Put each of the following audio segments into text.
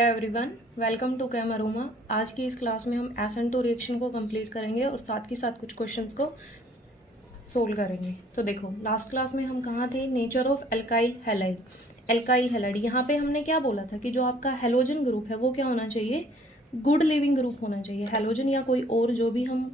Hello everyone, welcome to Cam Aroma. आज की इस क्लास में हम SN2 रिएक्शन को कंप्लीट करेंगे और साथ के साथ कुछ क्वेश्चंस को सोल्व करेंगे। तो देखो, लास्ट क्लास में हम कहाँ थे? Nature of alkyl halide. Alkyl halide, यहाँ पे हमने क्या बोला था कि जो आपका हेलोजन ग्रुप है वो क्या होना चाहिए? गुड लिविंग ग्रुप होना चाहिए। हेलोजन या कोई और जो भी हम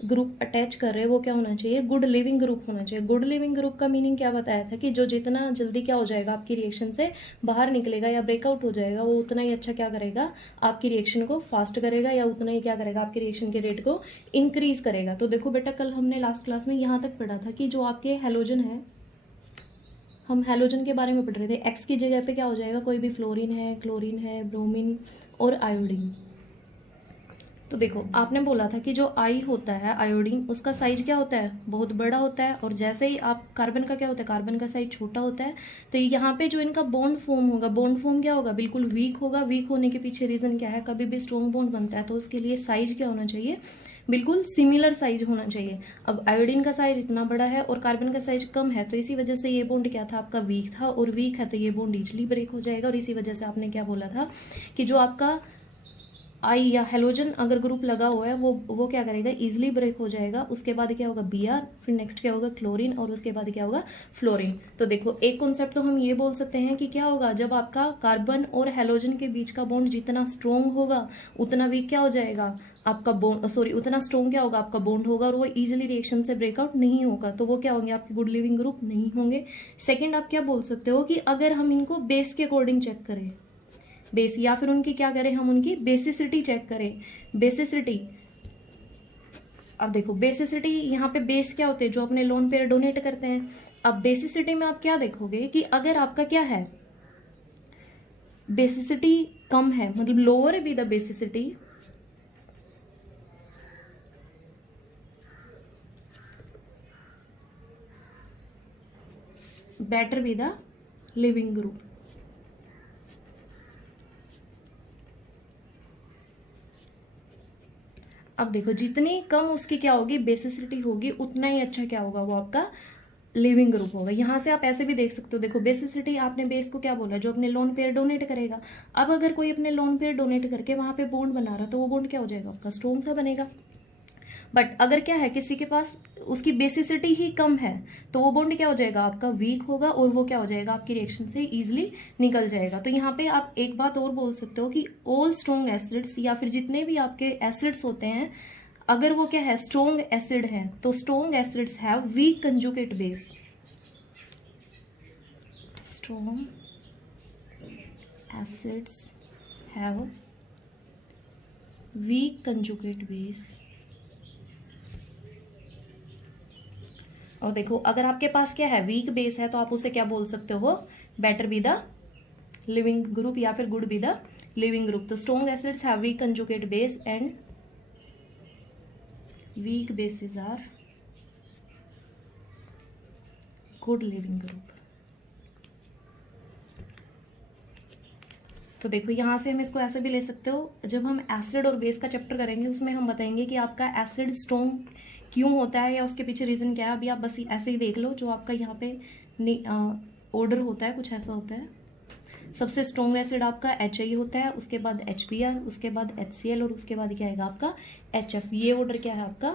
ग्रुप अटैच कर रहे हैं वो क्या होना चाहिए? गुड लिविंग ग्रुप होना चाहिए। गुड लिविंग ग्रुप का मीनिंग क्या बताया था कि जो जितना जल्दी क्या हो जाएगा, आपकी रिएक्शन से बाहर निकलेगा या ब्रेकआउट हो जाएगा, वो उतना ही अच्छा क्या करेगा, आपकी रिएक्शन को फास्ट करेगा या उतना ही क्या करेगा, आपकी रिएक्शन के रेट को इंक्रीज करेगा। तो देखो बेटा, कल हमने लास्ट क्लास में यहाँ तक पढ़ा था कि जो आपके हेलोजन है, हम हेलोजन के बारे में पढ़ रहे थे। एक्स की जगह पे क्या हो जाएगा? कोई भी फ्लोरीन है, क्लोरीन है, ब्रोमीन और आयोडीन। तो देखो, आपने बोला था कि जो आई होता है आयोडीन, उसका साइज क्या होता है? बहुत बड़ा होता है। और जैसे ही आप कार्बन का क्या होता है? कार्बन का साइज छोटा होता है। तो यहाँ पे जो इनका बॉन्ड फॉर्म होगा, बॉन्ड फॉर्म क्या होगा? बिल्कुल वीक होगा। वीक होने के पीछे रीजन क्या है? कभी भी स्ट्रॉन्ग बॉन्ड बनता है तो उसके लिए साइज क्या होना चाहिए? बिल्कुल सिमिलर साइज होना चाहिए। अब आयोडीन का साइज इतना बड़ा है और कार्बन का साइज कम है, तो इसी वजह से ये बॉन्ड क्या था? आपका वीक था। और वीक है तो ये बॉन्ड इजिली ब्रेक हो जाएगा। और इसी वजह से आपने क्या बोला था कि जो आपका आई या हेलोजन अगर ग्रुप लगा हुआ है वो क्या करेगा? इजिली ब्रेक हो जाएगा। उसके बाद क्या होगा? Br, फिर नेक्स्ट क्या होगा? क्लोरीन, और उसके बाद क्या होगा? फ्लोरीन। तो देखो, एक कॉन्सेप्ट तो हम ये बोल सकते हैं कि क्या होगा, जब आपका कार्बन और हेलोजन के बीच का बॉन्ड जितना स्ट्रॉन्ग होगा उतना वीक क्या हो जाएगा आपका बॉन्ड, सॉरी, उतना स्ट्रॉन्ग क्या होगा आपका बॉन्ड होगा, और वो इजिली रिएक्शन से ब्रेकआउट नहीं होगा। तो वो क्या होंगे? आपके गुड लिविंग ग्रुप नहीं होंगे। सेकेंड, आप क्या बोल सकते हो कि अगर हम इनको बेस के अकॉर्डिंग चेक करें, बेस, या फिर उनकी क्या करें, हम उनकी बेसिसिटी चेक करें। बेसिसिटी, अब देखो बेसिसिटी, यहाँ पे बेस क्या होते हैं? जो अपने लोन पेयर डोनेट करते हैं। अब बेसिसिटी में आप क्या देखोगे कि अगर आपका क्या है, बेसिसिटी कम है, मतलब lower be the basicity, better be the leaving group. अब देखो, जितनी कम उसकी क्या होगी, बेसिसिटी होगी, उतना ही अच्छा क्या होगा, वो आपका लिविंग ग्रुप होगा। यहां से आप ऐसे भी देख सकते हो। देखो, बेसिसिटी आपने बेस को क्या बोला? जो अपने लोन पेयर डोनेट करेगा। अब अगर कोई अपने लोन पेयर डोनेट करके वहां पे बॉन्ड बना रहा, तो वो बॉन्ड क्या हो जाएगा? आपका स्ट्रॉन्ग सा बनेगा। बट अगर क्या है, किसी के पास उसकी बेसिसिटी ही कम है, तो वो बॉन्ड क्या हो जाएगा? आपका वीक होगा, और वो क्या हो जाएगा? आपकी रिएक्शन से इजिली निकल जाएगा। तो यहाँ पे आप एक बात और बोल सकते हो कि ऑल स्ट्रॉन्ग एसिड्स, या फिर जितने भी आपके एसिड्स होते हैं, अगर वो क्या है, स्ट्रॉन्ग एसिड है, तो strong acids have weak conjugate base. Strong acids have weak conjugate base. और देखो, अगर आपके पास क्या है, वीक बेस है, तो आप उसे क्या बोल सकते हो? Better be the leaving group, या फिर good be the leaving group. तो strong acids have weak conjugate base and weak bases are good leaving group. तो देखो, यहां से हम इसको ऐसे भी ले सकते हो। जब हम एसिड और बेस का चैप्टर करेंगे, उसमें हम बताएंगे कि आपका एसिड स्ट्रॉन्ग क्यों होता है या उसके पीछे रीजन क्या है। अभी आप बस ऐसे ही देख लो। जो आपका यहाँ पे ऑर्डर होता है, कुछ ऐसा होता है। सबसे स्ट्रॉन्ग एसिड आपका HI होता है, उसके बाद HBr, उसके बाद HCl, और उसके बाद क्या आएगा आपका HF। ये ऑर्डर क्या है आपका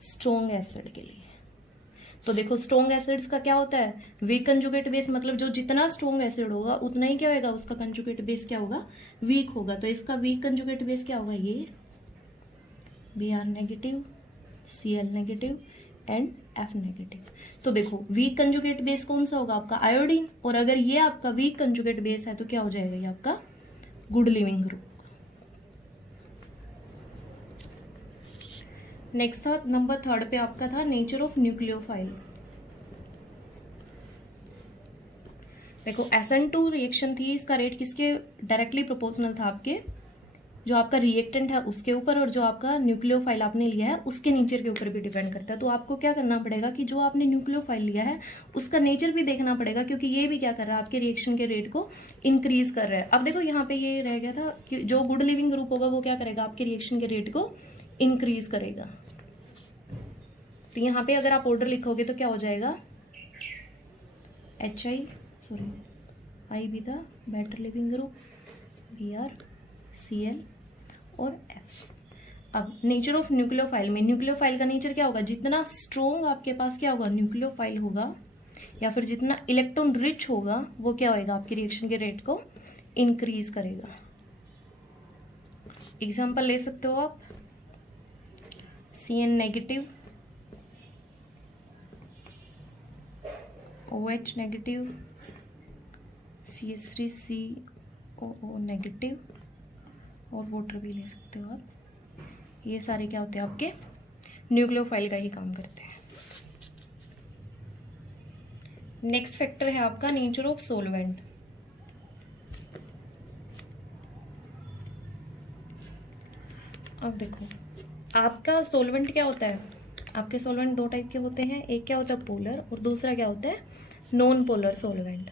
स्ट्रॉन्ग एसिड के लिए। तो देखो, स्ट्रॉन्ग एसिड्स का क्या होता है? वीक कंजुगेट बेस, मतलब जो जितना स्ट्रॉन्ग एसिड होगा उतना ही क्या होगा, उसका कंजुगेट बेस क्या होगा? वीक होगा। तो इसका वीक कंजुगेट बेस क्या होगा? ये Br negative, Cl negative and F negative. तो देखो, वीक कंजुगेट बेस कौन सा होगा? आपका आयोडीन। और अगर ये आपका वीक कंजुगेट बेस है तो क्या हो जाएगा? ये आपका गुड लिविंग ग्रुप। नेक्स्ट था नंबर 3 पे आपका था नेचर ऑफ न्यूक्लियोफाइल। देखो, SN2 रिएक्शन थी, इसका रेट किसके डायरेक्टली प्रोपोर्शनल था? आपके जो आपका रिएक्टेंट है उसके ऊपर, और जो आपका न्यूक्लियोफाइल आपने लिया है उसके नेचर के ऊपर भी डिपेंड करता है। तो आपको क्या करना पड़ेगा कि जो आपने न्यूक्लियोफाइल लिया है उसका नेचर भी देखना पड़ेगा, क्योंकि ये भी क्या कर रहा है, आपके रिएक्शन के रेट को इंक्रीज कर रहा है। अब देखो, यहाँ पे ये रह गया था कि जो गुड लिविंग ग्रुप होगा वो क्या करेगा? आपके रिएक्शन के रेट को इंक्रीज करेगा। तो यहाँ पे अगर आप ऑर्डर लिखोगे तो क्या हो जाएगा? HI, sorry, I be the better leaving group, BrCl और F। अब नेचर ऑफ न्यूक्लियोफाइल में, न्यूक्लियोफाइल का नेचर क्या होगा, जितना स्ट्रोंग आपके पास क्या होगा न्यूक्लियोफाइल होगा या फिर जितना इलेक्ट्रॉन रिच होगा वो क्या होएगा, आपकी रिएक्शन के रेट को इंक्रीज करेगा। एग्जांपल ले सकते हो आप, Cn negative, OH negative, CH3COO negative और वाटर भी ले सकते हो आप। ये सारे क्या होते हैं, आपके न्यूक्लियोफाइल का ही काम करते हैं। नेक्स्ट फैक्टर है आपका नेचर ऑफ सोलवेंट। अब देखो आपका सोलवेंट क्या होता है, आपके सोलवेंट दो टाइप के होते हैं, एक क्या होता है पोलर और दूसरा क्या होता है नॉन पोलर सोलवेंट।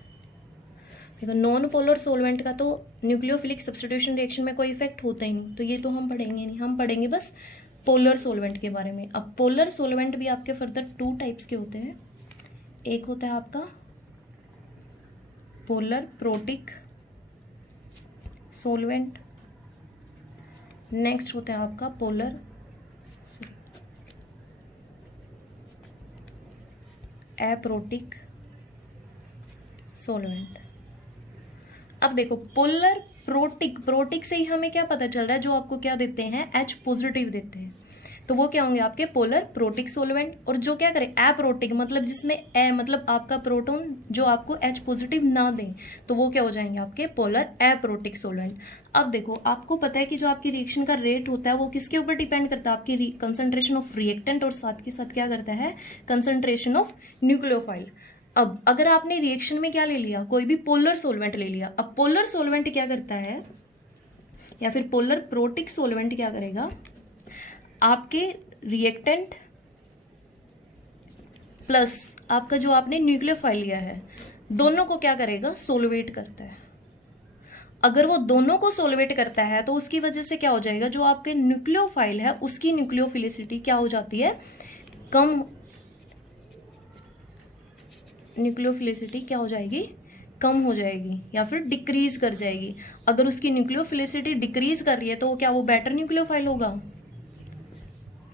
देखो नॉन पोलर सोलवेंट का तो न्यूक्लियोफिलिक सब्स्टिट्यूशन रिएक्शन में कोई इफेक्ट होता ही नहीं, तो ये तो हम पढ़ेंगे नहीं, हम पढ़ेंगे बस पोलर सोलवेंट के बारे में। अब पोलर सोलवेंट भी आपके फर्दर टू टाइप्स के होते हैं, एक होता है आपका पोलर प्रोटिक सोलवेंट, नेक्स्ट होता है आपका पोलर एप्रोटिक सोलवेंट। अब देखो पोलर प्रोटिक, प्रोटिक से ही हमें क्या पता चल रहा है, जो आपको क्या देते हैं H पॉजिटिव देते हैं, तो वो क्या होंगे आपके पोलर प्रोटिक सोलवेंट। और जो क्या करें एप्रोटिक, मतलब जिसमें ए मतलब आपका प्रोटॉन जो आपको H पॉजिटिव ना दें, तो वो क्या हो जाएंगे आपके पोलर एप्रोटिक सोलवेंट। अब देखो आपको पता है कि जो आपकी रिएक्शन का रेट होता है वो किसके ऊपर डिपेंड करता है, आपकी कंसंट्रेशन ऑफ रिएक्टेंट और साथ के साथ क्या करता है कंसंट्रेशन ऑफ न्यूक्लियोफाइल। अब अगर आपने रिएक्शन में क्या ले लिया, कोई भी पोलर सोलवेंट ले लिया, अब पोलर सोलवेंट क्या करता है या फिर पोलर प्रोटिक सोलवेंट क्या करेगा, आपके रिएक्टेंट प्लस आपका जो आपने न्यूक्लियोफाइल लिया है दोनों को क्या करेगा सोलवेट करता है। अगर वो दोनों को सोलवेट करता है तो उसकी वजह से क्या हो जाएगा, जो आपके न्यूक्लियोफाइल है उसकी न्यूक्लियोफिलिसिटी क्या हो जाती है कम, न्यूक्लियोफिलिसिटी क्या हो जाएगी कम हो जाएगी या फिर डिक्रीज कर जाएगी। अगर उसकी न्यूक्लियोफिलिसिटी डिक्रीज कर रही है तो क्या वो बेटर न्यूक्लियोफाइल होगा,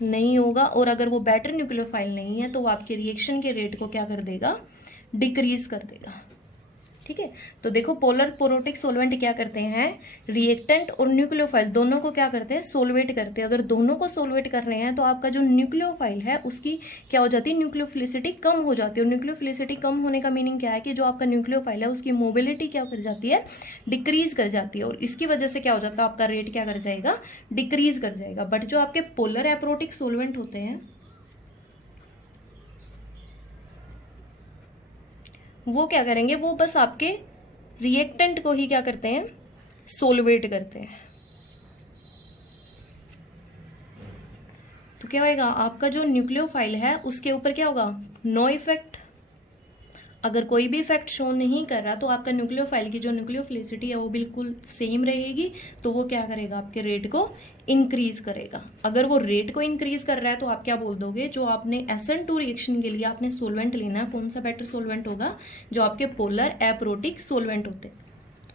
नहीं होगा। और अगर वो बेटर न्यूक्लियोफाइल नहीं है तो वो आपके रिएक्शन के रेट को क्या कर देगा डिक्रीज कर देगा। ठीक है, तो देखो पोलर प्रोटिक सोलवेंट क्या करते हैं, रिएक्टेंट और न्यूक्लियोफाइल दोनों को क्या करते हैं सोलवेट करते हैं। अगर दोनों को सोलवेट कर रहे हैं तो आपका जो न्यूक्लियोफाइल है उसकी क्या हो जाती है न्यूक्लियोफिलिसिटी कम हो जाती है। और न्यूक्लियोफिलिसिटी कम होने का मीनिंग क्या है कि जो आपका न्यूक्लियोफाइल है उसकी मोबिलिटी क्या कर जाती है डिक्रीज कर जाती है, और इसकी वजह से क्या हो जाता है आपका रेट क्या कर जाएगा डिक्रीज कर जाएगा। बट जो आपके पोलर एप्रोटिक सोलवेंट होते हैं वो क्या करेंगे, वो बस आपके रिएक्टेंट को ही क्या करते हैं सोलवेट करते हैं। तो क्या होगा आपका जो न्यूक्लियोफाइल है उसके ऊपर क्या होगा नो इफेक्ट। अगर कोई भी इफेक्ट शो नहीं कर रहा तो आपका न्यूक्लियोफाइल की जो न्यूक्लियोफिलिसिटी है वो बिल्कुल सेम रहेगी, तो वो क्या करेगा आपके रेट को इंक्रीज करेगा। अगर वो रेट को इंक्रीज कर रहा है तो आप क्या बोल दोगे, जो आपने SN2 रिएक्शन के लिए आपने सोलवेंट लेना है कौन सा बेटर सोलवेंट होगा, जो आपके पोलर एप्रोटिक सोलवेंट होते हैं।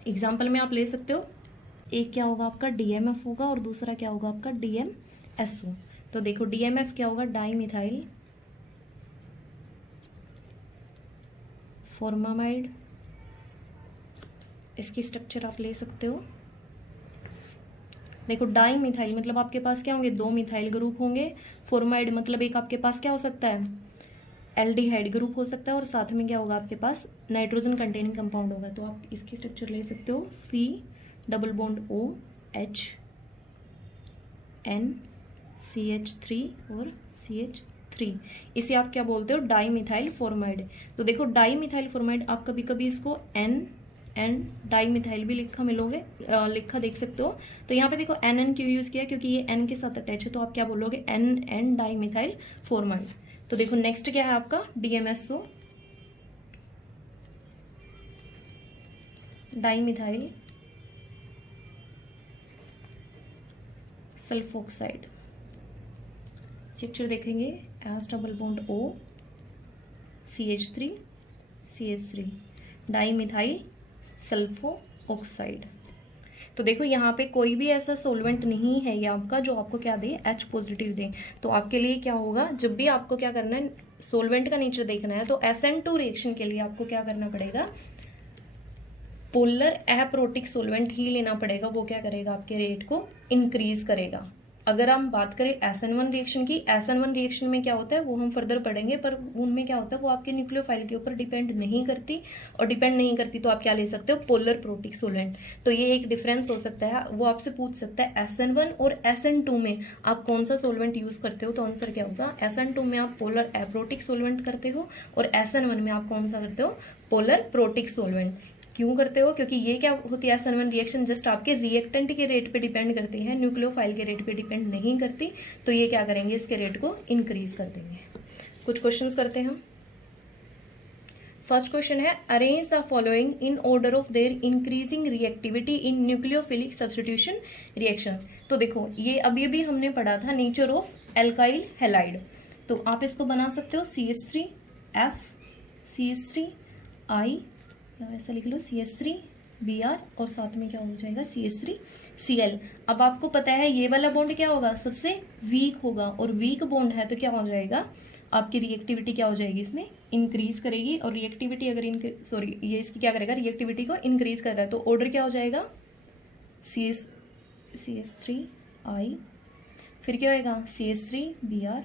एग्जाम्पल में आप ले सकते हो, एक क्या होगा आपका DMF होगा और दूसरा क्या होगा आपका DMSO। तो देखो DMF क्या होगा डाई मिथाइल फॉर्मामाइड, इसकी स्ट्रक्चर आप ले सकते हो। देखो डाई मिथाइल मतलब आपके पास क्या होंगे दो मिथाइल ग्रुप होंगे, फॉर्माइड मतलब एक आपके पास क्या हो सकता है एल्डिहाइड ग्रुप हो सकता है, और साथ में क्या होगा आपके पास नाइट्रोजन कंटेनिंग कंपाउंड होगा। तो आप इसकी स्ट्रक्चर ले सकते हो C+OH_N CH3 और CH3, इसे आप क्या बोलते हो डाई मिथाइल फॉर्माइड। तो देखो डाई मिथाइल फॉर्माइड आप कभी कभी इसको N डाई मिथाइल भी लिखा देख सकते हो। तो यहाँ पे देखो NN क्यों यूज किया, क्योंकि ये N के साथ अटैच है, तो आप क्या बोलोगे NN डाई मिथाइल फॉर्माइड। तो देखो नेक्स्ट क्या है आपका DMSO di methyl sulphoxide. Structure देखेंगे S_O CH3 CH3 di methyl sulpho oxide. तो देखो यहाँ पे कोई भी ऐसा सोलवेंट नहीं है ये आपका जो आपको क्या दे, H पॉजिटिव दे। तो आपके लिए क्या होगा, जब भी आपको क्या करना है, सोलवेंट का नेचर देखना है, तो SN2 रिएक्शन के लिए आपको क्या करना पड़ेगा, पोलर एप्रोटिक सोलवेंट ही लेना पड़ेगा। वो क्या करेगा, आपके रेट को इंक्रीज करेगा। अगर हम बात करें SN1 रिएक्शन की, SN1 रिएक्शन में क्या होता है वो हम फर्दर पढ़ेंगे, पर उनमें क्या होता है वो आपके न्यूक्लियोफाइल के ऊपर डिपेंड नहीं करती, और डिपेंड नहीं करती तो आप क्या ले सकते हो, पोलर प्रोटिक सोलेंट। तो ये एक डिफरेंस हो सकता है, वो आपसे पूछ सकता है SN1 और SN2 में आप कौन सा सोलवेंट यूज करते हो। तो आंसर क्या होगा, SN2 में आप पोलर एप्रोटिक सोलवेंट करते हो, और SN1 में आप कौन सा करते हो, पोलर प्रोटिक सोलवेंट। क्यों करते हो, क्योंकि ये क्या होती है, SN1 रिएक्शन जस्ट आपके रिएक्टेंट के रेट पे डिपेंड करती है, न्यूक्लियोफाइल के रेट पे डिपेंड नहीं करती। तो ये क्या करेंगे, इसके रेट को इंक्रीज कर देंगे। कुछ क्वेश्चंस करते हैं हम। फर्स्ट क्वेश्चन है, arrange the following in order of their increasing reactivity in nucleophilic substitution reaction. तो देखो ये अभी भी हमने पढ़ा था नेचर ऑफ एल्काइल हैलाइड। तो आप इसको बना सकते हो CH3F CH3I, ऐसा लिख लो CH3Br, और साथ में क्या हो जाएगा CH3Cl। अब आपको पता है ये वाला बॉन्ड क्या होगा, सबसे वीक होगा, और वीक बॉन्ड है तो क्या हो जाएगा, आपकी रिएक्टिविटी क्या हो जाएगी, इसमें इंक्रीज करेगी। और रिएक्टिविटी अगर ये इसकी क्या करेगा, रिएक्टिविटी को इंक्रीज कर रहा है, तो ऑर्डर क्या हो जाएगा CH3I, फिर क्या होएगा CH3Br,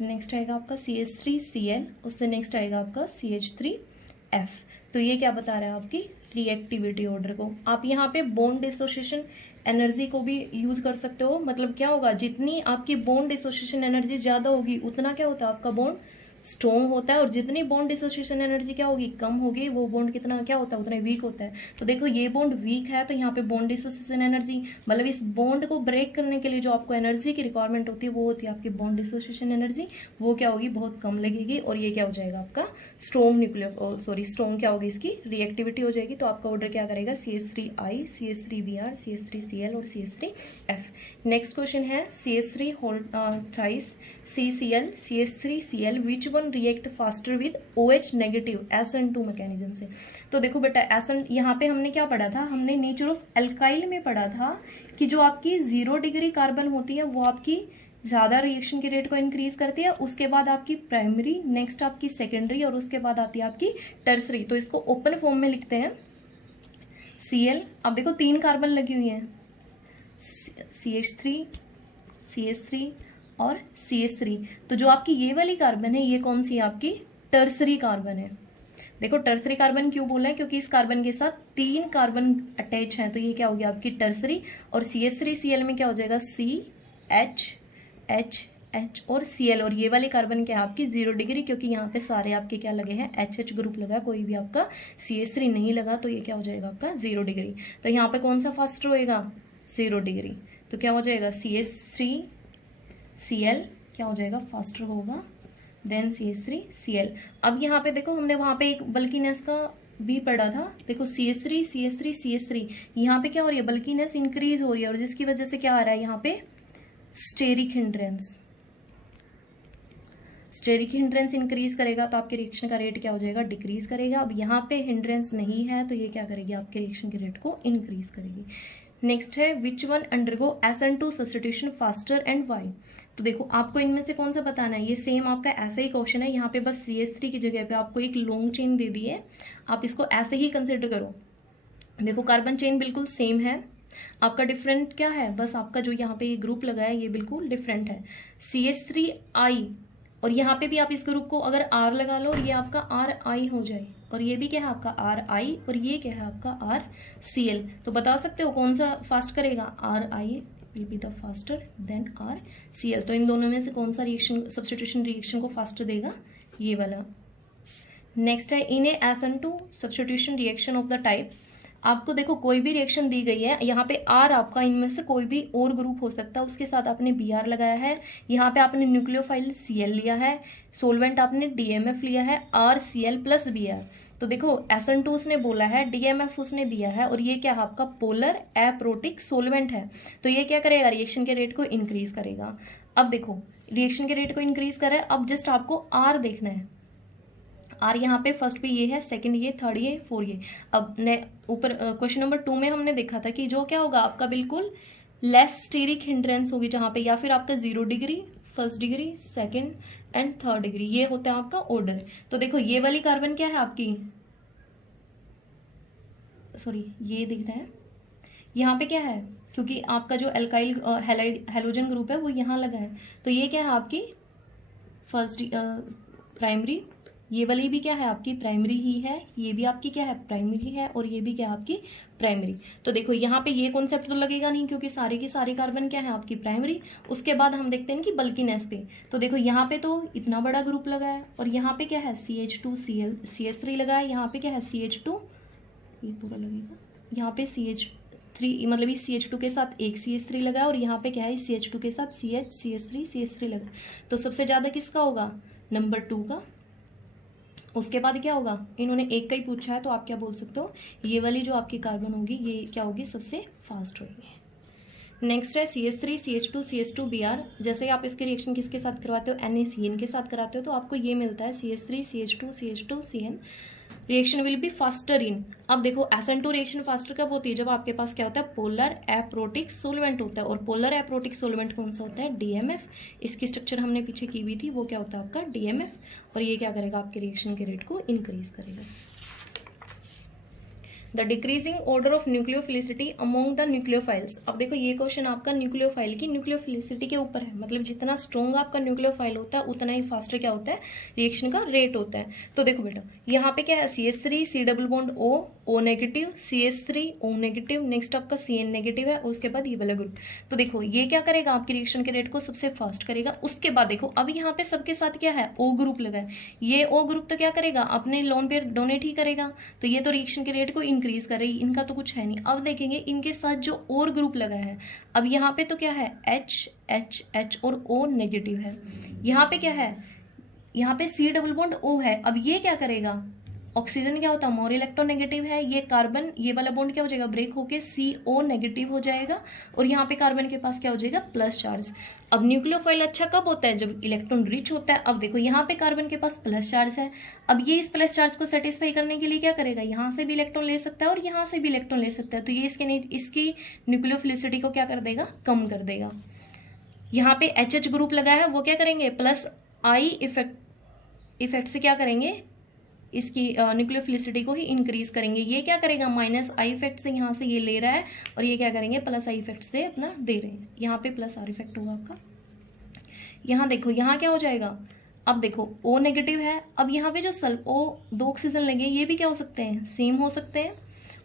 नेक्स्ट आएगा आपका CH3Cl, उससे नेक्स्ट आएगा आपका CH3F। तो ये क्या बता रहा है, आपकी रिएक्टिविटी ऑर्डर को। आप यहाँ पे बॉन्ड डिसोसिएशन एनर्जी को भी यूज कर सकते हो। मतलब क्या होगा, जितनी आपकी बॉन्ड डिसोसिएशन एनर्जी ज्यादा होगी उतना क्या होता है, आपका बॉन्ड स्ट्रॉन्ग होता है, और जितनी बॉन्ड डिसोसिएशन एनर्जी क्या होगी, कम होगी, वो बॉन्ड कितना क्या होता है, उतना वीक होता है। तो देखो ये बॉन्ड वीक है, तो यहाँ पे बॉन्ड डिसोसिएशन एनर्जी, मतलब इस बॉन्ड को ब्रेक करने के लिए जो आपको एनर्जी की रिक्वायरमेंट होती है वो होती है आपकी बॉन्ड डिसोसिएशन एनर्जी, वो क्या होगी, बहुत कम लगेगी, और ये क्या हो जाएगा आपका स्ट्रॉन्ग क्या होगी, इसकी रिएक्टिविटी हो जाएगी। तो आपका ऑर्डर क्या करेगा, CH3I CH3Br CH3Cl और CH3F। नेक्स्ट क्वेश्चन है, CH3 thrice CCl CH3Cl which one react faster with OH negative SN2 mechanism से। तो देखो बेटा SN, यहाँ पे हमने क्या पढ़ा था, हमने नेचर ऑफ एल्काइल में पढ़ा था कि जो आपकी 0 डिग्री कार्बन होती है वो आपकी ज्यादा रिएक्शन के रेट को इंक्रीज करती है, उसके बाद आपकी प्राइमरी, नेक्स्ट आपकी सेकेंडरी, और उसके बाद आती है आपकी टर्सरी। तो इसको ओपन फॉर्म में लिखते हैं Cl। अब देखो 3 कार्बन लगी हुई है, CH3 और CH3। तो जो आपकी ये वाली कार्बन है ये कौन सी है, आपकी टर्सरी कार्बन है। देखो टर्सरी कार्बन क्यों बोला है, क्योंकि इस कार्बन के साथ 3 कार्बन अटैच हैं, तो ये क्या हो गया आपकी टर्सरी। और CH3Cl में क्या हो जाएगा CH और Cl, और ये वाले कार्बन क्या है आपकी 0 डिग्री, क्योंकि यहाँ पे सारे आपके क्या लगे हैं, HH ग्रुप लगा, कोई भी आपका CH3 नहीं लगा, तो ये क्या हो जाएगा आपका 0 डिग्री। तो यहाँ पे कौन सा फास्टर होएगा, 0 डिग्री। तो क्या हो जाएगा CH3Cl क्या हो जाएगा, फास्टर होगा, देन CH3Cl। अब यहाँ पे देखो हमने वहां पे एक बल्कीनेस का भी पढ़ा था। देखो CH3 यहाँ पे क्या हो रही है, बल्कीनेस इंक्रीज हो रही है, और जिसकी वजह से क्या आ रहा है यहाँ पे, स्टेरिक हिंड्रेंस इंक्रीज करेगा, तो आपके रिएक्शन का रेट क्या हो जाएगा, डिक्रीज करेगा। अब यहाँ पे हिंड्रेंस नहीं है, तो ये क्या करेगी, आपके रिएक्शन के रेट को इंक्रीज करेगी। नेक्स्ट है, which one undergo SN2 substitution faster and Y. तो देखो आपको इनमें से कौन सा बताना है, ये सेम आपका ऐसा ही क्वेश्चन है, यहाँ पे बस CH3 की जगह पे आपको एक लॉन्ग चेन दे दी है, आप इसको ऐसे ही कंसिडर करो। देखो कार्बन चेन बिल्कुल सेम है, आपका डिफरेंट क्या है, बस आपका जो यहाँ पे ये ग्रुप लगा है ये बिल्कुल डिफरेंट है, CH3I, और यहाँ पे भी आप इस ग्रुप को अगर R लगा लो और ये आपका RI हो जाए, और ये भी क्या है आपका RI, और ये क्या है आपका RCl। तो बता सकते हो कौन सा फास्ट करेगा, RI will be the faster than RCl। तो इन दोनों में से कौन सा रिएक्शन, सब्स्टिट्यूशन रिएक्शन को फास्टर देगा, ये वाला। नेक्स्ट है, इन ए SN2 substitution reaction of the type. आपको देखो कोई भी रिएक्शन दी गई है, यहाँ पे R आपका इनमें से कोई भी और ग्रुप हो सकता है, उसके साथ आपने Br लगाया है, यहाँ पे आपने न्यूक्लियोफाइल Cl लिया है, सोलवेंट आपने DMF लिया है, RCl प्लस Br। तो देखो SN2 उसने बोला है, DMF उसने दिया है, और ये क्या है आपका पोलर एप्रोटिक सोलवेंट है, तो ये क्या करेगा, रिएक्शन के रेट को इंक्रीज करेगा। अब देखो रिएक्शन के रेट को इंक्रीज कर रहा है, अब जस्ट आपको R देखना है, R यहाँ पे फर्स्ट पे ये है, सेकंड ये, थर्ड ये, फोर ये। अब ऊपर क्वेश्चन नंबर 2 में हमने देखा था कि जो क्या होगा आपका बिल्कुल लेस स्टेरिक हिंड्रेंस होगी, जहाँ पे या फिर आपका 0 degree, first degree, second and third degree, ये होता है आपका ऑर्डर। तो देखो ये वाली कार्बन क्या है आपकी, सॉरी ये दिख रहा है यहाँ पे क्या है, क्योंकि आपका जो एल्काइल हेलोजन ग्रुप है वो यहाँ लगा है, तो ये क्या है आपकी फर्स्ट प्राइमरी, ये वाली भी क्या है आपकी प्राइमरी ही है, ये भी आपकी क्या है प्राइमरी है, और ये भी क्या है आपकी प्राइमरी। तो देखो यहाँ पे ये कॉन्सेप्ट तो लगेगा नहीं क्योंकि सारे की सारी कार्बन क्या है आपकी प्राइमरी। उसके बाद हम देखते हैं कि बल्कीनेस पे, तो देखो यहाँ पे तो इतना बड़ा ग्रुप लगा है, और यहाँ पे क्या है CH2CH3 लगा है, यहाँ पे क्या है CH2, ये पूरा लगेगा, यहाँ पे CH3 मतलब इस CH2 के साथ एक CH3 लगा है, और यहाँ पे क्या है CH2 के साथ CH3 लगा है। तो सबसे ज़्यादा किसका होगा, नंबर 2 का। उसके बाद क्या होगा, इन्होंने एक का ही पूछा है तो आप क्या बोल सकते हो, ये वाली जो आपकी कार्बन होगी ये क्या होगी, सबसे फास्ट होगी। नेक्स्ट है CH3 CH2 CH2 Br। जैसे आप इसके रिएक्शन किसके साथ करवाते हो, NaCN के साथ कराते हो, तो आपको ये मिलता है CH3 CH2 CH2 CN। Reaction will be faster in. अब देखो SN2 रिएक्शन फास्टर कब होती है, जब आपके पास क्या होता है पोलर एप्रोटिक सोलवेंट होता है, और पोलर एप्रोटिक सोलवेंट कौन सा होता है, DMF। इसकी स्ट्रक्चर हमने पीछे की हुई थी, वो क्या होता है आपका DMF, और ये क्या करेगा आपके रिएक्शन के रेट को इंक्रीज करेगा। The decreasing order of nucleophilicity among the nucleophiles. अब देखो ये क्वेश्चन आपका न्यूक्लियोफाइल की न्यूक्लियोफिलिसिटी के ऊपर है, मतलब जितना स्ट्रॉन्ग आपका न्यूक्लियोफाइल होता है उतना ही फास्टर क्या होता है रिएक्शन का रेट होता है। तो देखो बेटा यहाँ पे क्या है CH3 C double bond O negative, CH3 O negative, next आपका CN नेगेटिव है, और उसके बाद ये वाला ग्रुप। तो देखो ये क्या करेगा आपकी रिएक्शन के रेट को सबसे फास्ट करेगा। उसके बाद देखो अब यहाँ पे सबके साथ क्या है O ग्रुप लगा है, ये O ग्रुप तो क्या करेगा अपने लोन पेयर डोनेट ही करेगा, तो ये तो रिएक्शन के रेट को इंक्रीज कर रही, इनका तो कुछ है नहीं। अब देखेंगे इनके साथ जो और ग्रुप लगा है, अब यहाँ पे तो क्या है H और O नेगेटिव है, यहाँ पे क्या है, यहाँ पे C डबल बॉन्ड O है। अब ये क्या करेगा, ऑक्सीजन क्या होता है मोर इलेक्ट्रोनेगेटिव है, ये कार्बन ये वाला बॉन्ड क्या हो जाएगा ब्रेक होके CO नेगेटिव हो जाएगा, और यहाँ पे कार्बन के पास क्या हो जाएगा प्लस चार्ज। अब न्यूक्लियोफाइल अच्छा कब होता है, जब इलेक्ट्रॉन रिच होता है। अब देखो यहाँ पे कार्बन के पास प्लस चार्ज है, अब ये इस प्लस चार्ज को सेटिस्फाई करने के लिए क्या करेगा, यहाँ से भी इलेक्ट्रॉन ले सकता है और यहाँ से भी इलेक्ट्रॉन ले सकता है, तो ये इसकी न्यूक्लियोफिलिसिटी को क्या कर देगा, कम कर देगा। यहाँ पे HH ग्रुप लगा है, वो क्या करेंगे प्लस I इफेक्ट से क्या करेंगे इसकी न्यूक्लियोफिलिसिटी को ही इंक्रीज करेंगे। ये क्या करेगा माइनस I इफेक्ट से यहाँ से ये ले रहा है, और ये क्या करेंगे प्लस I इफेक्ट से अपना दे रहे हैं, यहाँ पे प्लस R इफेक्ट होगा आपका। यहाँ देखो यहाँ क्या हो जाएगा, अब देखो O नेगेटिव है, अब यहाँ पे जो दो ऑक्सीजन लगे ये भी क्या हो सकते हैं सेम हो सकते हैं,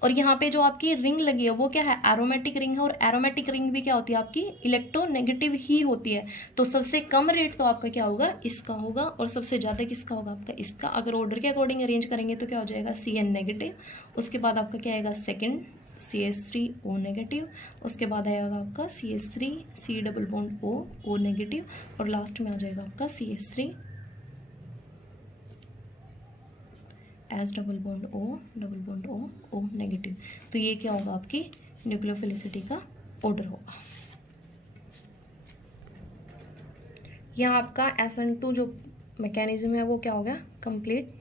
और यहाँ पे जो आपकी रिंग लगी है वो क्या है एरोमेटिक रिंग है, और एरोमेटिक रिंग भी क्या होती है आपकी इलेक्ट्रोनेगेटिव ही होती है। तो सबसे कम रेट तो आपका क्या होगा इसका होगा, और सबसे ज़्यादा किसका होगा आपका इसका। अगर ऑर्डर के अकॉर्डिंग अरेंज करेंगे तो क्या हो जाएगा CN नेगेटिव, उसके बाद आपका क्या आएगा सेकेंड CH3 O नेगेटिव, उसके बाद आएगा आपका CH3 C double bond O negative, और लास्ट में आ जाएगा आपका CH3 S double bond O negative. तो ये क्या होगा आपकी न्यूक्लियोफिलिसिटी का ऑर्डर होगा। यहाँ आपका SN2 जो मैकेनिज्म है वो क्या हो गया कंप्लीट।